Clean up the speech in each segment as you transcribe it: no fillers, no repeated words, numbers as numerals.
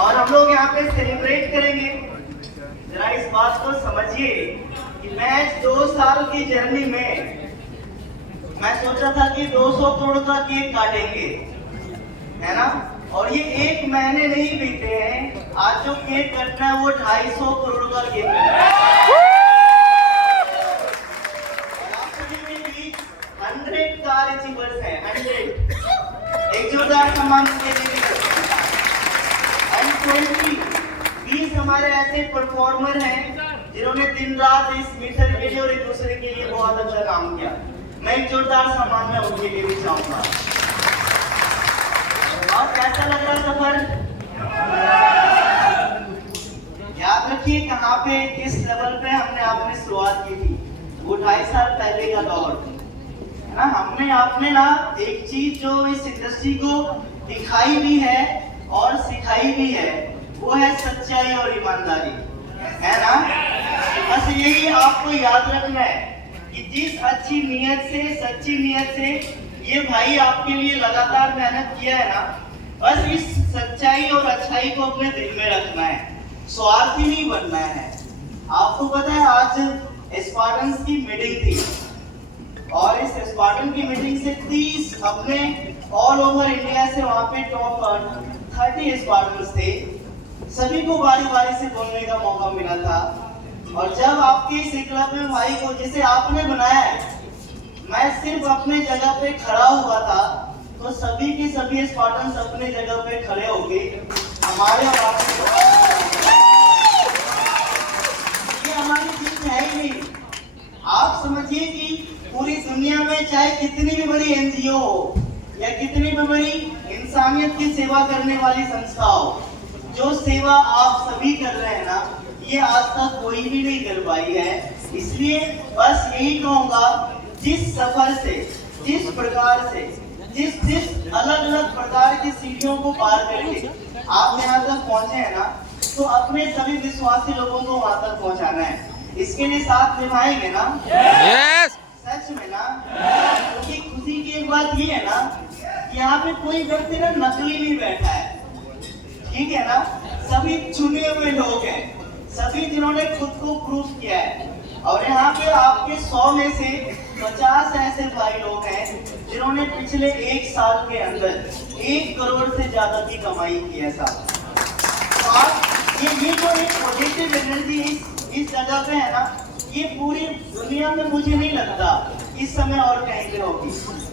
और हम लोग यहाँ पे सेलिब्रेट करेंगे। जरा इस बात को समझिए कि मैं 2 साल की जर्नी में मैं सोचा था कि 200 करोड़ का केक काटेंगे, है ना। और ये 1 महीने नहीं बीते हैं, आज जो केक कटना है वो 250 करोड़ का केक कटना है। और आप सभी के बीच 100 कार अचीवर्स हैं, 100। एक जोरदार सम्मान के लिए एंड 20 हमारे ऐसे परफॉर्मर हैं जिन्होंने दिन रात इस मिशन के लिए और एक दूसरे के लिए बहुत अच्छा काम किया। मैं एक जोरदार सम्मान में उनके लिए भी चाहूंगा। और कैसा लग रहा सफर? याद रखिए कहाँ पे किस लेवल पे हमने आपने शुरुआत की थी। वो 2.5 साल पहले का दौर है ना। हमने आपने ना एक चीज जो इस इंडस्ट्री को दिखाई भी है और सिखाई भी है, वो है सच्चाई और ईमानदारी, है ना। बस यही आपको याद रखना है कि जिस अच्छी नीयत से, सच्ची नीयत से ये भाई आपके लिए लगातार मेहनत किया है ना, बस इस सच्चाई और अच्छाई को अपने दिल में रखना है, स्वार्थी नहीं बनना है। आपको पता है आज स्पार्टन्स की मीटिंग थी और इस स्पार्टन की मीटिंग से 30 अपने ऑल ओवर इंडिया से वहां पे टॉप 30 स्पार्टन्स थे। सभी को बारी बारी से बोलने का मौका मिला था। और जब आपके इस क्लब में भाई को जिसे आपने बनाया है, मैं सिर्फ अपने जगह पे खड़ा हुआ था, तो सभी के सभी स्पार्टन्स अपने जगह पे खड़े हो गए। हमारे और आपके ये हमारी जीत है ही नहीं। आप समझिए कि पूरी दुनिया में चाहे कितनी भी बड़ी एनजीओ हो या कितनी भी बड़ी इंसानियत की सेवा करने वाली संस्था हो, जो सेवा आप सभी कर रहे हैं ना, ये आज तक कोई भी नहीं कर पाई है। इसलिए बस यही कहूंगा, जिस सफर से, जिस प्रकार से, जिस अलग अलग प्रकार की सीढ़ियों को पार करके आप यहाँ तक पहुंचे हैं ना, तो अपने सभी विश्वासी लोगों को वहां तक पहुंचाना है। इसके लिए साथ निभाएंगे ना? यस। सच में ना। क्योंकि खुशी की एक बात ये है ना, यहाँ पे कोई व्यक्ति ना नकली नहीं बैठा है, ठीक है ना। सभी चुने हुए लोग हैं, सभी जिन्होंने खुद को प्रूव किया है। और यहाँ पे आपके 100 में से 50 ऐसे भाई लोग हैं जिन्होंने पिछले 1 साल के अंदर 1 करोड़ से ज्यादा की कमाई की है साहब। तो आप ये जो एक पॉजिटिव एनर्जी इस जगह पे है ना, ये पूरी दुनिया में मुझे नहीं लगता इस समय और कहीं पे होगी।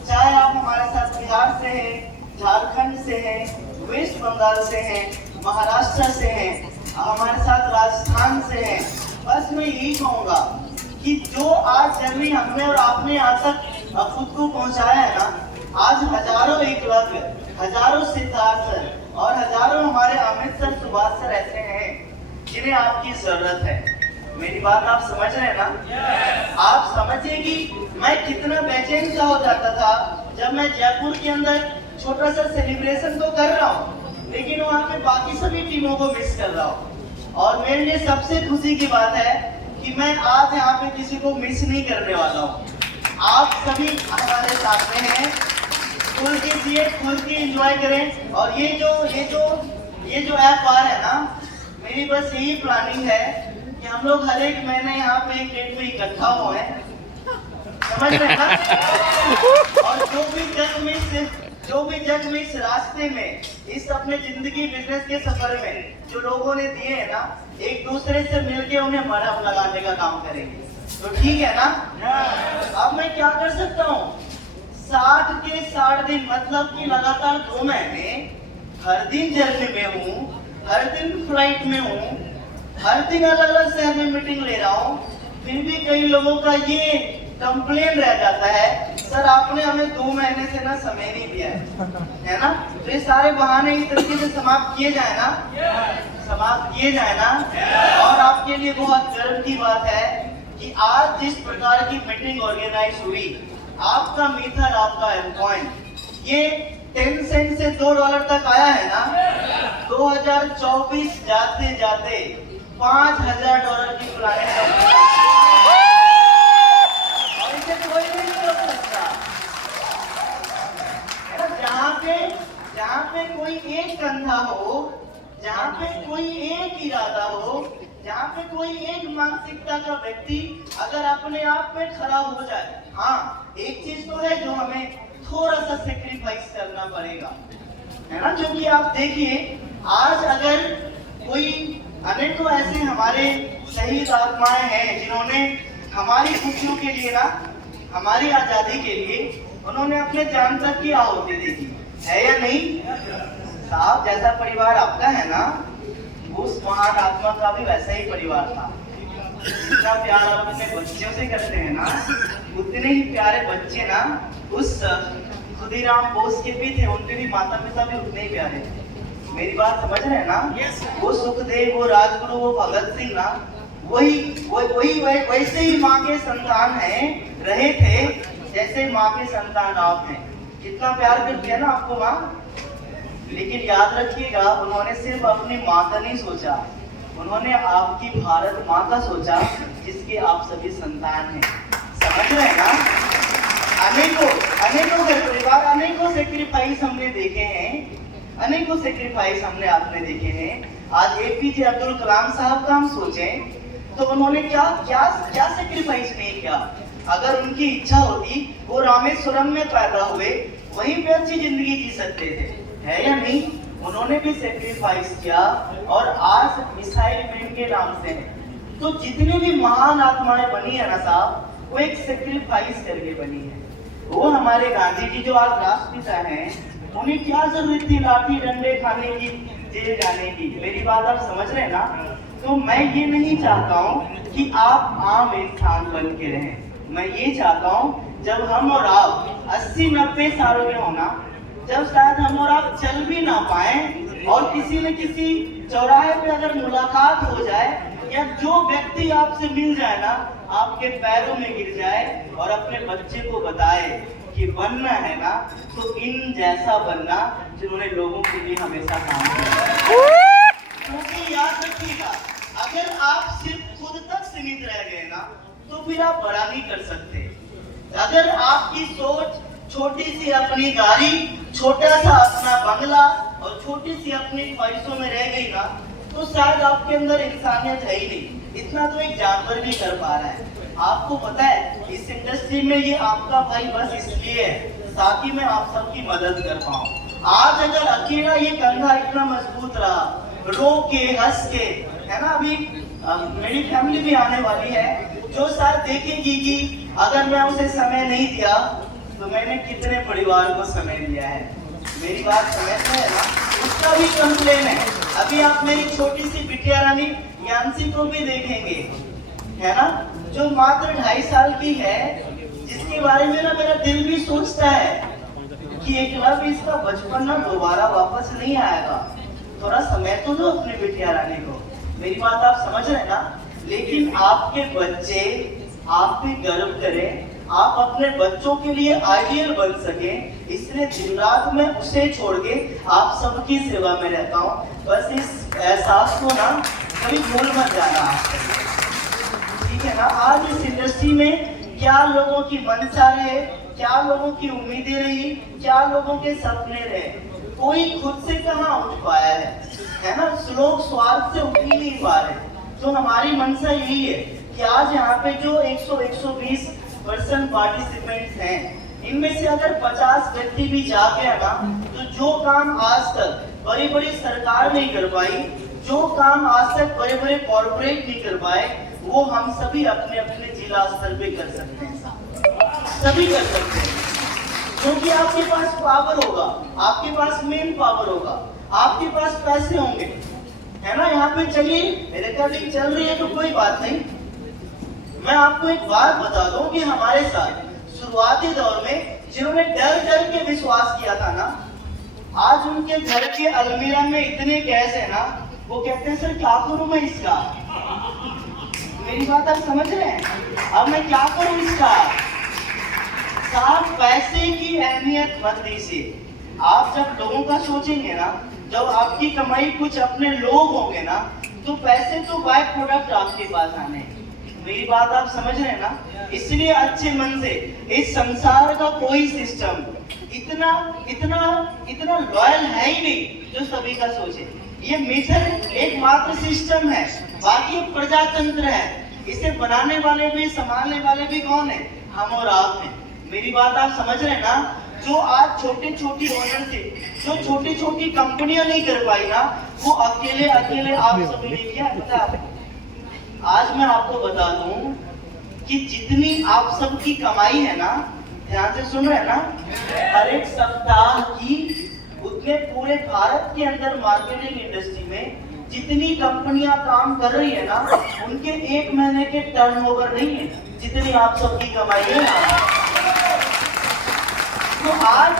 चाहे आप हमारे साथ बिहार से हैं, झारखंड से हैं, वेस्ट बंगाल से हैं, महाराष्ट्र से हैं, हमारे साथ राजस्थान से हैं। बस मैं यही कहूँगा कि जो आज जर्नी हमने और आपने यहाँ तक खुद को पहुँचाया है ना, आज हजारों एकलव्य, हजारों सिद्धार्थ सर और हजारों हमारे अमित सर, सुभाष सर ऐसे हैं जिन्हें आपकी जरूरत है। मेरी बात आप समझ रहे हैं ना? आप समझिए कि मैं कितना बेचैन सा हो जाता था जब मैं जयपुर के अंदर छोटा सा सेलिब्रेशन तो कर रहा हूँ, लेकिन वहाँ पे बाकी सभी टीमों को मिस कर रहा हूँ। और मेरे लिए सबसे खुशी की बात है कि मैं आज यहाँ पे किसी को मिस नहीं करने वाला हूँ। आप सभी हमारे साथ में हैं, खुल के जिए, खुल के एंजॉय करें। और ये जो ऐप आ रहा है ना, मेरी बस यही प्लानिंग है कि हम लोग हर एक महीने यहाँ पे एक डेट में इकट्ठा हुए हैं, समझ रहे हैं ना। और जो भी जग में इस रास्ते में, इस अपने जिंदगी बिजनेस के सफर में जो लोगों ने दिए हैं ना, एक दूसरे से मिलके उन्हें मरहम लगाने का काम करेंगे। तो ठीक है ना? अब मैं क्या कर सकता हूँ? 60 के 60 दिन, मतलब कि लगातार 2 महीने हर दिन जर्नी में हूँ, हर दिन फ्लाइट में हूँ, हर दिन अलग अलग शहर में मीटिंग ले रहा हूँ। फिर भी कई लोगों का ये कंप्लेन रह जाता है, सर आपने हमें 2 महीने से ना समय नहीं दिया है ना। तो ये सारे बहाने इस तरीके से समाप्त किए जाए ना, समाप्त किए जाए ना। और आपके लिए बहुत गर्व की बात है कि आज जिस प्रकार की मीटिंग ऑर्गेनाइज हुई, आपका मीटर, आपका पॉइंट, ये 10 सेंट से $2 तक आया है ना। 2024 जाते जाते $5000 की प्लानिंग, और इसे कोई भी नहीं रोक सकता। जहाँ पे कोई एक कंधा हो, जहाँ पे कोई एक इरादा हो, जहाँ पे कोई एक मानसिकता का व्यक्ति अगर अपने आप पे खड़ा हो जाए, हाँ एक चीज तो है जो हमें थोड़ा सा सेक्रीफाइस करना पड़ेगा, है ना। क्योंकि आप देखिए आज अगर कोई अनेकों ऐसे हमारे शहीद आत्माएं हैं जिन्होंने हमारी खुशियों के लिए ना, हमारी आजादी के लिए उन्होंने अपने जान तक की आहुति दी थी, है या नहीं साहब। जैसा परिवार आपका है ना, उस महान आत्मा का भी वैसा ही परिवार था। जितना प्यार आप अपने बच्चों से करते हैं ना, उतने ही प्यारे बच्चे ना उस खुदीराम बोस के भी थे, उनके भी माता पिता भी उतने ही प्यारे थे। मेरी बात समझ रहे हैं ना। वो सुखदेव, वो राजगुरु, वो भगत सिंह ना, वही वैसे ही माँ के संतान हैं, रहे थे जैसे माँ के संतान आप हैं। कितना प्यार करती है ना आपको माँ। लेकिन याद रखिएगा, उन्होंने सिर्फ अपनी माँ का नहीं सोचा, उन्होंने आपकी भारत माँ का सोचा जिसके आप सभी संतान हैं। समझ रहे हैं ना। अनेकों घर परिवार, अनेकों सेक्रीफाइस हमने देखे हैं, अनेकों सेक्रीफाइस हमने आपने देखे हैं। आज एपीजे अब्दुल कलाम साहब का हम सोचें तो उन्होंने क्या सेक्रीफाइस नहीं किया। अगर उनकी इच्छा होती वो रामेश्वरम में पैदा हुए, वहीं पे अच्छी जिंदगी जी सकते थे, है या नहीं। उन्होंने भी सेक्रीफाइस किया और आज मिसाइल मैन के नाम से है। तो जितनी भी महान आत्माएं बनी है ना साहब, वो एक सेक्रीफाइस करके बनी है। वो हमारे गांधी जी जो आज राष्ट्रपिता हैं, उन्हें क्या जरूरत थी लाठी डंडे खाने की, जेल जाने की। मेरी बात आप समझ रहे हैं ना। तो मैं ये नहीं चाहता हूँ कि आप आम इंसान बन के रहें। मैं ये चाहता हूँ जब हम और आप 80-90 साल के होना, जब शायद हम और आप चल भी ना पाए और किसी न किसी चौराहे पे अगर मुलाकात हो जाए या जो व्यक्ति आपसे मिल जाए ना, आपके पैरों में गिर जाए और अपने बच्चे को बताए कि बनना है ना तो इन जैसा बनना जिन्होंने लोगों के लिए हमेशा काम किया। क्योंकि याद रखिएगा, अगर आप सिर्फ खुद तक सीमित रह गए ना तो फिर आप बड़ा नहीं कर सकते। अगर आपकी सोच छोटी सी अपनी गाड़ी, छोटा सा अपना बंगला और छोटी सी अपनी ख्वाहिशों में रह गई ना, तो शायद आपके अंदर इंसानियत है ही नहीं। इतना तो एक जानवर भी कर पा रहा है। आपको पता है इस इंडस्ट्री में ये आपका भाई बस इसलिए है ताकि मैं आप सबकी मदद कर पाऊँ। आज अगर अकेला ये कंधा इतना मजबूत रहा, रो के हंस के, है ना। अभी मेरी फैमिली भी आने वाली है जो शायद देखेगी कि अगर मैं उसे समय नहीं दिया तो मैंने कितने परिवार को समय दिया है। मेरी बात समझते हैं ना। उसका भी कंप्लेन है। अभी आप मेरी छोटी सी बिटिया रानी यांसी को भी देखेंगे, है ना, जो मात्र 2.5 साल की है, जिसके बारे में ना मेरा दिल भी सोचता है कि एक बार भी इसका बचपन ना दोबारा वापस नहीं आएगा। थोड़ा समय तो दो अपने बिटिया रानी को। मेरी बात आप समझ रहे हैं ना। लेकिन आपके बच्चे आप पे गर्व करें, आप अपने बच्चों के लिए आइडियल बन सके, इसलिए दिन रात में उसे छोड़ के आप सबकी सेवा में रहता हूँ। बस इस एहसास को ना कभी भूल मत जाना, ठीक है ना। आज इस इंडस्ट्री में क्या लोगों की मंशा रहे, क्या लोगों की उम्मीदें रही, क्या लोगों के सपने रहे, कोई खुद से कहाँ उठ पाया है ना। लोग स्वार्थ से उठ ही नहीं पा रहे। तो हमारी मंशा यही है कि आज यहाँ पे जो 100-120% पार्टिसिपेंट्स हैं, इनमें से अगर 50 व्यक्ति भी जाके है ना, तो जो काम आज तक बड़ी बड़ी सरकार नहीं कर पाई, जो काम आज तक बड़े बड़े कॉर्पोरेट नहीं कर पाए, वो हम सभी अपने अपने जिला स्तर पे कर सकते हैं। सभी कर सकते हैं, क्योंकि आपके पास पावर होगा, आपके पास मेन पावर होगा, आपके पास पैसे होंगे, है ना। यहाँ पे चलिए रिकॉर्डिंग चल रही है तो कोई बात नहीं। मैं आपको एक बात बता दूं कि हमारे साथ शुरुआती दौर में जिन्होंने डर डर के विश्वास किया था ना, आज उनके घर के अलमीरा में इतने कैश है ना, वो कहते हैं सर क्या करूं मैं इसका। मेरी बात आप समझ रहे हैं। अब मैं क्या करूं इसका। साहब पैसे की अहमियत मत दीजिए। आप जब लोगों का सोचेंगे ना, जब आपकी कमाई कुछ अपने लोग होंगे ना, तो पैसे तो बाय प्रोडक्ट आपके पास आने। मेरी बात आप समझ रहे हैं ना। इसलिए अच्छे मन से, इस संसार का कोई सिस्टम इतना लॉयल है ही नहीं जो सभी का सोचे। ये मेथड एकमात्र सिस्टम है, बाकी प्रजातंत्र है। इसे बनाने वाले भी संभालने वाले भी कौन है? हम और आप हैं। मेरी बात आप समझ रहे हैं ना? जो आज छोटी छोटी ओनरशिप, जो छोटी छोटी कंपनियां नहीं कर पाई ना, वो अकेले अकेले आप सभी ने किया। पता है, आज मैं आपको बता दूं कि जितनी आप सबकी कमाई है ना, ध्यान से सुन रहे हैं ना, हर एक सप्ताह की, उतने पूरे भारत के अंदर मार्केटिंग इंडस्ट्री में जितनी कंपनियां काम कर रही है ना, उनके एक महीने के टर्नओवर नहीं है जितनी आप सबकी कमाई है। तो आज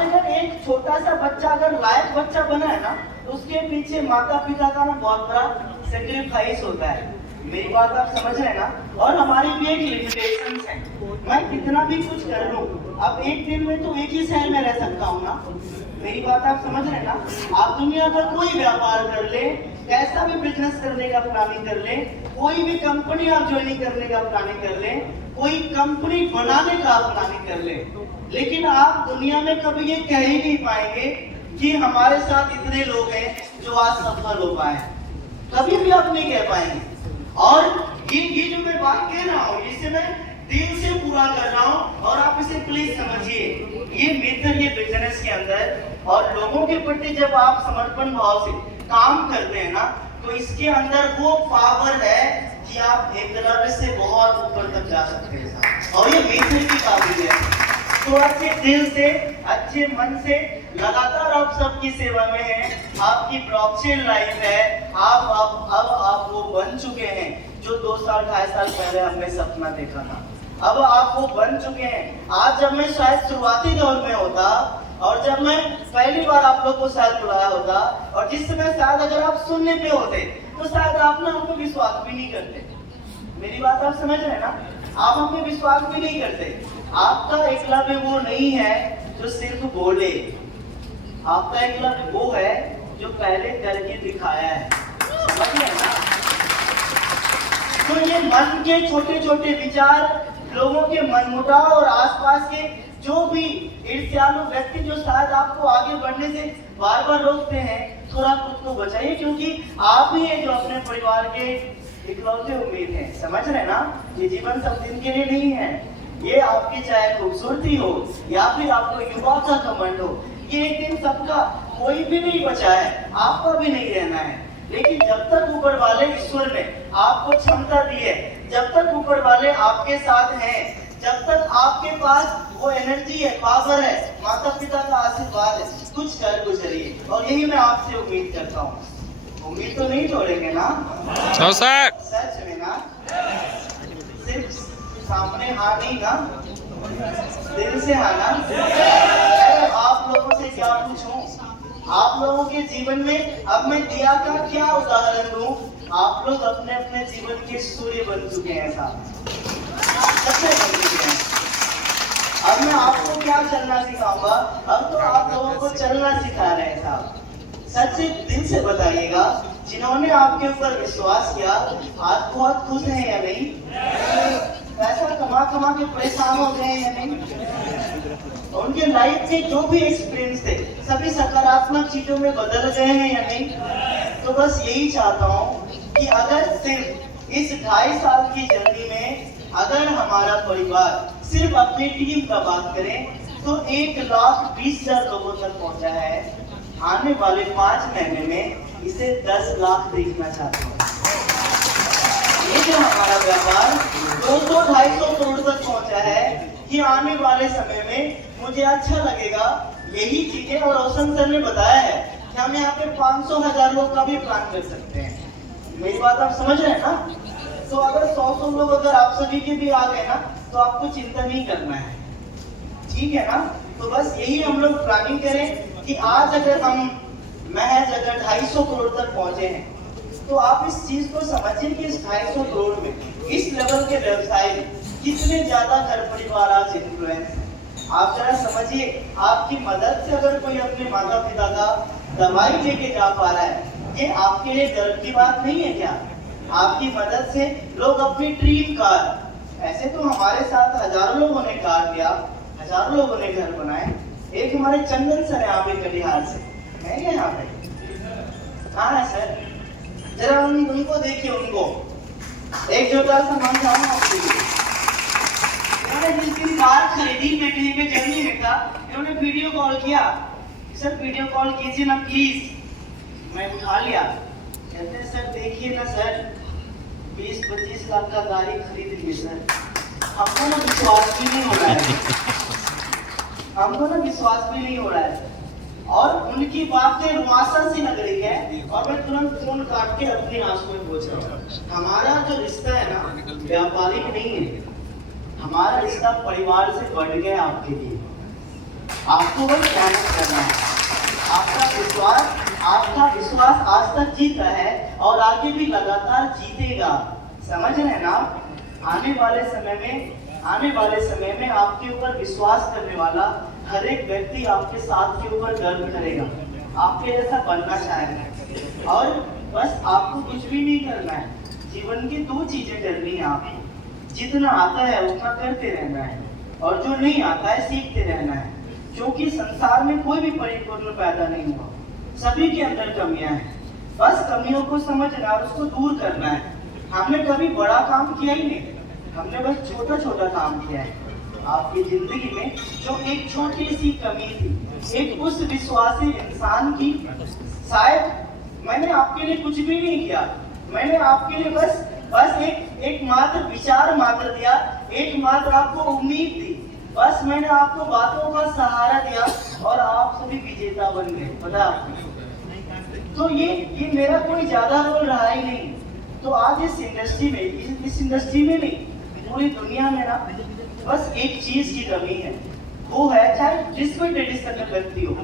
अगर एक छोटा सा बच्चा अगर लायक बच्चा बना है ना, तो उसके पीछे माता पिता का ना बहुत बड़ा सेक्रीफाइस होता है। मेरी बात आप समझ रहे हैं ना? और हमारी भी एक लिमिटेशंस है। मैं कितना भी कुछ कर लूं, अब एक दिन में तो एक ही शहर में रह सकता हूँ ना। मेरी बात आप समझ रहे हैं ना? आप दुनिया का कोई व्यापार कर ले, कैसा भी बिजनेस करने का प्लानिंग कर ले, कोई भी कंपनी आप ज्वाइनिंग करने का प्लानिंग कर ले, कोई कंपनी बनाने का आप प्लानिंग कर ले, लेकिन आप दुनिया में कभी ये कह ही नहीं पाएंगे कि हमारे साथ इतने लोग हैं जो आज सफल हो पाए। कभी भी आप नहीं कह पाएंगे। और ये जो मैं बात कह रहा हूँ, इसे मैं दिल से पूरा कर रहा हूँ, और आप इसे प्लीज समझिए। ये मेथड, ये बिजनेस के अंदर और लोगों के प्रति जब आप समर्पण भाव से काम करते हैं ना, तो इसके अंदर वो पावर है कि आप एकलव्य से बहुत ऊपर तक जा सकते हैं। और ये मेथड की काबिलियत है। तो अच्छे दिल से, अच्छे मन से लगातार आप सबकी सेवा में हैं। आपकी ब्लॉकचेन लाइफ है। आप वो बन चुके हैं जो 2 साल 2.5 साल पहले हमने सपना देखा था। अब आप वो बन चुके हैं। आज जब मैं शायद शुरुआती दौर में होता, और जब मैं पहली बार आप लोग को शायद बुलाया होता, और जिस समय शायद अगर आप सुनने पे होते, तो शायद आप ना हम पे विश्वास भी नहीं करते। मेरी बात आप समझ रहे हैं ना? आप हम पे विश्वास भी नहीं करते। आपका एकलव्य वो नहीं है जो सिर्फ बोले, आपका एकलव्य वो है जो पहले करके दिखाया है। समझ रहे हैं ना? तो ये मन के छोटे छोटे विचार, लोगों के मनमुटाव और आसपास के जो भी ईर्ष्यालु व्यक्ति जो शायद आपको आगे बढ़ने से बार बार रोकते हैं, थोड़ा खुद को बचाइए, क्योंकि आप ही हैं जो अपने परिवार के इकलौते उम्मीद हैं। समझ रहे हैं ना? ये जीवन सब दिन के लिए नहीं है। ये आपकी चाहे खूबसूरती हो या फिर आपको युवा का घमंड हो, ये एक दिन सबका, कोई भी नहीं बचा है, आपका भी नहीं रहना है। लेकिन जब तक ऊपर वाले ईश्वर ने आपको क्षमता दी है, जब तक ऊपर वाले आपके साथ हैं, जब तक आपके पास वो एनर्जी है, पावर है, माता पिता का आशीर्वाद है, कुछ कर गुजरिए। और यही मैं आपसे उम्मीद करता हूँ। उम्मीद तो नहीं छोड़ेंगे ना? सच में ना? सिर्फ सामने हाँ नहीं ना, दिल से हाँ ना? आप लोगों से क्या पूछूं? आप लोगों के जीवन में अब मैं दिया का क्या उदाहरण दूं? आप लोग अपने अपने जीवन के सूर्य बन चुके हैं साहब, सबसे बन चुके हैं। अब मैं आपको क्या चलना सिखाऊंगा? अब तो आप लोगों को चलना सिखा रहे हैं साहब। सच से दिल से बताइएगा, जिन्होंने आपके ऊपर विश्वास किया, आज बहुत खुश हैं या नहीं? पैसा कमा कमा के परेशान हो गए हैं या नहीं? उनके लाइफ के जो भी एक्सपीरियंस थे, सभी सकारात्मक चीजों में बदल गए हैं या नहीं? तो बस यही चाहता हूँ कि अगर सिर्फ इस 2.5 साल की जर्नी में अगर हमारा परिवार सिर्फ अपनी टीम का बात करें, तो 1,20,000 लोगों तक पहुंचा है। आने वाले 5 महीने में इसे 10 लाख देखना चाहता हूँ। ये जो हमारा व्यापार 200-250 करोड़ तक पहुंचा है, ये आने वाले समय में मुझे अच्छा लगेगा। यही चीजें और रोशन सर ने बताया है कि हम यहाँ पे 500,000 लोग का भी प्लान कर सकते हैं। मेरी बात आप समझ रहे हैं ना? तो अगर 100 लोग अगर आप सभी के भी आ गए ना, तो आपको चिंता नहीं करना है, ठीक है ना? तो बस यही हम लोग प्लानिंग करें कि आज अगर हम महज अगर 250 करोड़ तक पहुंचे हैं, तो आप इस चीज को समझिए कि इस 250 करोड़ में, इस लेवल के व्यवसाय में कितने ज्यादा घर परिवार आज इन्फ्लुएंस है। आप जरा समझिए, आपकी मदद से अगर कोई अपने माता पिता का दवाई लेके जा पा रहा है, ये आपके लिए गर्व की बात नहीं है क्या? आपकी मदद से लोग अपनी ड्रीम कार, ऐसे तो हमारे साथ हजारों लोगों ने कार लिया, हजारों लोगों ने घर बनाए। एक हमारे चंदन सर यहाँ पे कटिहार से, है क्या यहाँ पे? हाँ है सर, जरा उनको देखिए, उनको एक जोरदार सा मान चाहूँ आपके लिए। मैंने जिस दिन कार खरीदी, मैं कहीं पे जर्नी में था, इन्होंने वीडियो कॉल किया, सर वीडियो कॉल कीजिए ना प्लीज। मैं उठा लिया, कहते सर देखिए ना सर, 20-25 लाख का गाड़ी खरीद ली सर, हमको ना विश्वास भी नहीं हो रहा है, हमको ना विश्वास भी नहीं हो रहा है। और उनकी बातें रुआसा सी लग रही है और मैं तुरंत फोन काट के अपनी आंसू में पहुंच रहा हूँ। हमारा जो रिश्ता है ना व्यापारिक नहीं है, हमारा रिश्ता परिवार से बढ़ गया आपके लिए। आपको बस मेहनत करना है, आपका विश्वास आज तक जीता है और आगे भी लगातार जीतेगा, समझ रहे हैं ना? आने वाले समय में आपके ऊपर विश्वास करने वाला हर एक व्यक्ति आपके साथ के ऊपर गर्व करेगा, आपके जैसा बनना चाहेगा। और बस आपको कुछ भी नहीं करना है, जीवन की 2 चीजें करनी है आपको, जितना आता है उतना करते रहना है और जो नहीं आता है सीखते रहना है। क्योंकि संसार में कोई भी परिपूर्ण पैदा नहीं हुआ, सभी के अंदर कमियां हैं, बस कमियों को समझना और उसको दूर करना है। हमने कभी बड़ा काम किया ही नहीं, हमने बस छोटा छोटा काम किया है। आपकी जिंदगी में जो एक छोटी सी कमी थी, एक उस विश्वासी इंसान की, शायद मैंने आपके लिए कुछ भी नहीं किया, मैंने आपके लिए बस एक मात्र विचार मात्र दिया, एक मात्र आपको उम्मीद दी, बस मैंने आपको बातों का सहारा दिया और आप सभी विजेता बन गए, पता आपको। तो ये मेरा कोई ज्यादा रोल रहा ही नहीं। तो आज इस इंडस्ट्री में नहीं, पूरी दुनिया में ना बस एक चीज की कमी है, वो है चाहे जिस कोई ट्रेडिशनल व्यक्ति हो,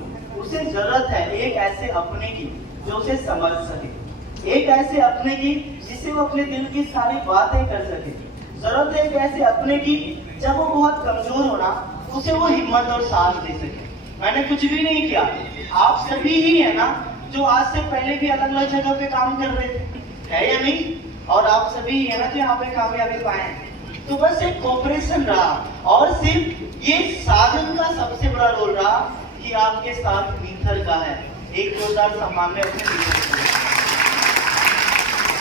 उसे जरूरत है एक ऐसे अपने की जो उसे समझ सके, एक ऐसे अपने की जिससे वो अपने दिल की सारी बातें कर सके। जरूरत है एक ऐसे अपने की जब वो बहुत कमजोर हो ना, उसे वो हिम्मत और साथ दे सके। मैंने कुछ भी नहीं किया, आप सभी ही है ना जो आज से पहले भी अलग अलग जगह पे काम कर रहे थे, है या नहीं? और आप सभी है ना जो यहाँ पे कामयाबी पाए हैं। तो बस एक कोऑपरेशन रहा और सिर्फ ये साधन का सबसे बड़ा रोल रहा कि आपके साथ मीथर का है। एक जोरदार सम्मान में अपने मीथर को।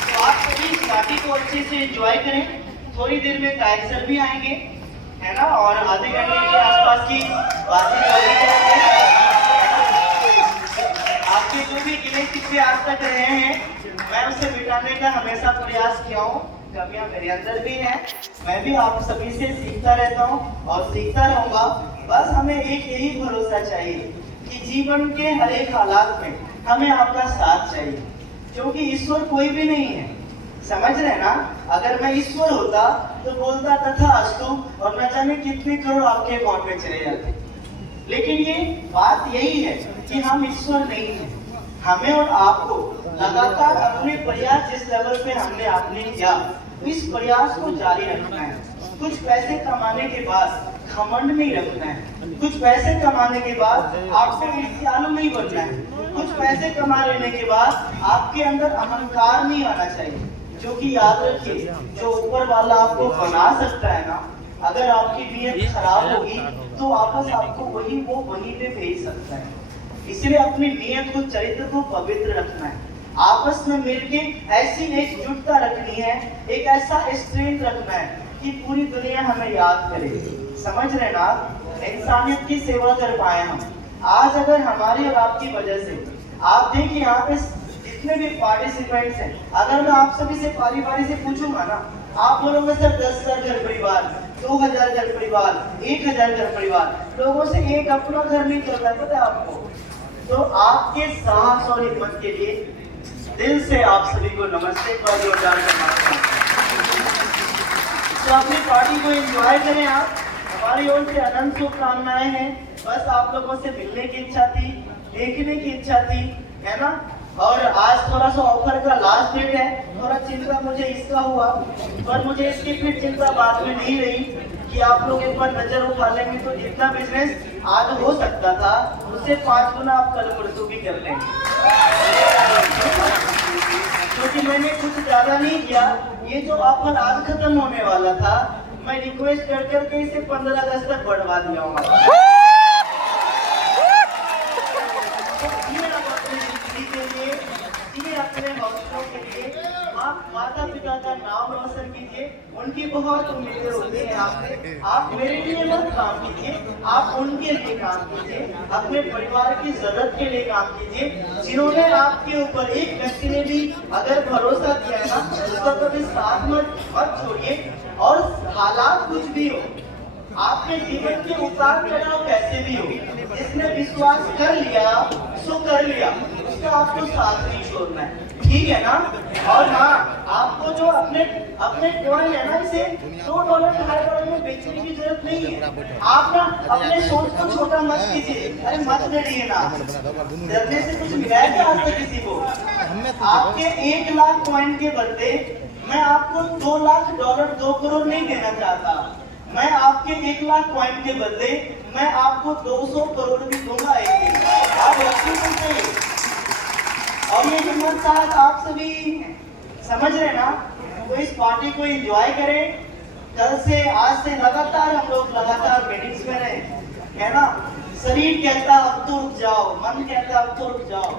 तो आप सभी इस पार्टी को अच्छे से एंजॉय करें। थोड़ी देर में गायक सर भी आएंगे, है ना, और आधे घंटे के आसपास की बातचीत होगी। आपके जो भी गिले शिकवे आज तक रहे हैं, मैं उसे मिटाने का हमेशा प्रयास किया हूँ, कमियां मेरे अंदर भी हैं, मैं भी आप सभी से सीखता रहता हूँ और सीखता रहूंगा। बस हमें एक यही भरोसा चाहिए कि जीवन के हर एक हालात में हमें आपका साथ चाहिए, क्योंकि ईश्वर कोई भी नहीं है, समझ रहे ना? अगर मैं ईश्वर होता तो बोलता तथास्तु और न जाने कितने करोड़ आपके अकाउंट में चले जाते। लेकिन ये बात यही है कि हम ईश्वर नहीं है। हमें और आपको लगातार अपने प्रयास जिस लेवल पे हमने आपने किया, इस प्रयास को जारी रखना है। कुछ पैसे कमाने के बाद घमंड नहीं रखना है, कुछ पैसे कमाने के बाद आपको ईर्ष्यालु नहीं बनना है, कुछ पैसे कमा लेने के बाद आपके अंदर अहंकार नहीं आना चाहिए। क्योंकि याद रखिए, जो ऊपर वाला आपको बना सकता है ना, अगर आपकी नीयत खराब होगी तो वापस आपको वहीं पे भेज सकता है। इसलिए अपनी नीयत को, चरित्र को पवित्र रखना है, आपस में मिलके ऐसी एकजुटता रखनी है, एक ऐसा स्ट्रेंथ रखना है कि पूरी दुनिया हमें याद करे। समझ रहे ना? इंसानियत की सेवा कर पाए हम। आज अगर हमारी और आपकी वजह से, आप देखिए यहाँ पे जितने भी पार्टिसिपेंट्स हैं, अगर मैं आप सभी से बारी बारी से पूछूंगा ना, आप बोलोगे सर 10,000 घर परिवार, 2,000 घर परिवार, 1,000 घर परिवार, लोगों से एक अपना घर नहीं चलता, पता है आपको? तो आपके साहस और हिम्मत के लिए दिल से आप सभी को नमस्ते का जोरदार सम्मान। तो अपनी पार्टी को एंजॉय करें आप, हमारी ओर से अनंत शुभकामनाएं हैं। बस आप लोगों से मिलने की इच्छा थी, देखने की इच्छा थी, है ना? और आज थोड़ा सा ऑफर का लास्ट डेट है, थोड़ा चिंता मुझे इसका हुआ, पर मुझे इसकी फिर चिंता बाद में नहीं रही कि आप लोग एक बार नजर उठा लेंगे तो जितना बिजनेस आज हो सकता था उससे 5 गुना आप कल परसों भी कर लेंगे। क्योंकि मैंने कुछ ज्यादा नहीं किया, ये जो ऑफर आज खत्म होने वाला था, मैं रिक्वेस्ट कर करके इसे 15 अगस्त तक बढ़वा दिया हूँ। अपने हौसलों के लिए आप माता पिता का नाम रोशन कीजिए। उनकी बहुत उम्मीदें होती हैं आपसे। आप मेरे लिए मत काम कीजिए, आप उनके लिए काम कीजिए, अपने परिवार की जरूरत के लिए काम कीजिए। जिन्होंने आपके ऊपर, एक व्यक्ति ने भी अगर भरोसा किया है ना, उसका कभी साथ मत छोड़िए। और हालात कुछ भी हो, आपके जीवन के उतार चढ़ाव कैसे भी हो, जिसने विश्वास कर लिया सो कर लिया, उसका आपको साथ नहीं छोड़ना है, ठीक है ना। और हाँ, आपको जो अपने कॉइन है ना, इसे $2 $2.5 में बेचने की जरूरत नहीं है। आप ना अपने सोच को छोटा मत कीजिए, अरे मत डरिए ना, डरने से कुछ मिला है क्या आज तक किसी को? आपके 1 लाख कॉइन के बदले मैं आपको $2 लाख $2 करोड़ नहीं देना चाहता। मैं आपके 1 लाख कॉइन के बदले मैं आपको 200 करोड़ भी दूंगा एक दिन। आप रखिए। और ये हिम्मत साथ आप सभी समझ रहे ना, तो इस पार्टी को एंजॉय करें। कल से, आज से लगातार हम लोग लगातार मीटिंग्स में रहे, है ना। शरीर कहता अब तो रुक जाओ, मन कहता अब तो रुक जाओ,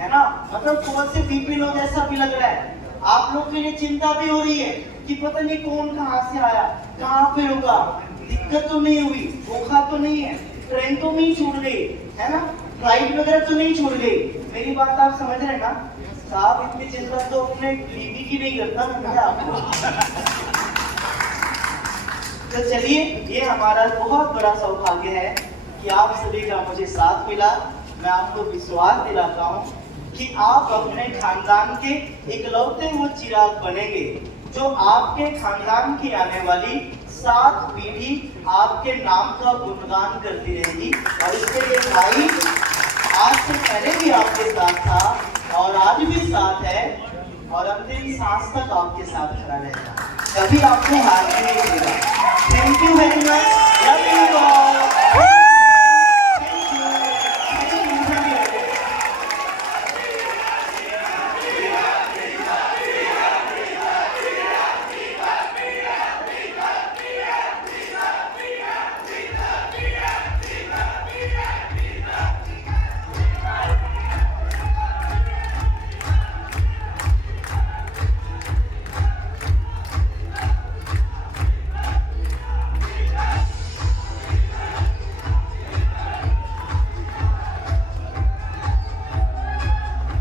है ना। मतलब कौन से बीपी लो जैसा भी लग रहा है। आप लोग के लिए चिंता भी हो रही है कि पता नहीं कौन कहां से आया, कहां पे रुका, दिक्कत तो नहीं हुई, धोखा तो नहीं है, ट्रेन तो नहीं छूट गई, है ना, फ्लाइट वगैरह तो नहीं छूट गई। मेरी बात आप समझ रहे हैं ना साहब? इतनी चिंता तो अपने बीवी की नहीं करता मैं आपको। तो चलिए, ये हमारा बहुत बड़ा सौभाग्य है कि आप सभी का मुझे साथ मिला। मैं आपको विश्वास दिलाता हूँ कि आप अपने खानदान के इकलौते वो चिराग बनेंगे जो आपके खानदान की आने वाली 7 पीढ़ी आपके नाम का गुणगान करती रहेगी। और इसके लिए भाई आज से पहले भी आपके साथ था और आज भी साथ है और अंतिम सांस तक आपके साथ खड़ा रहेगा, कभी आपको हार नहीं देगा। Thank you very much, love you all.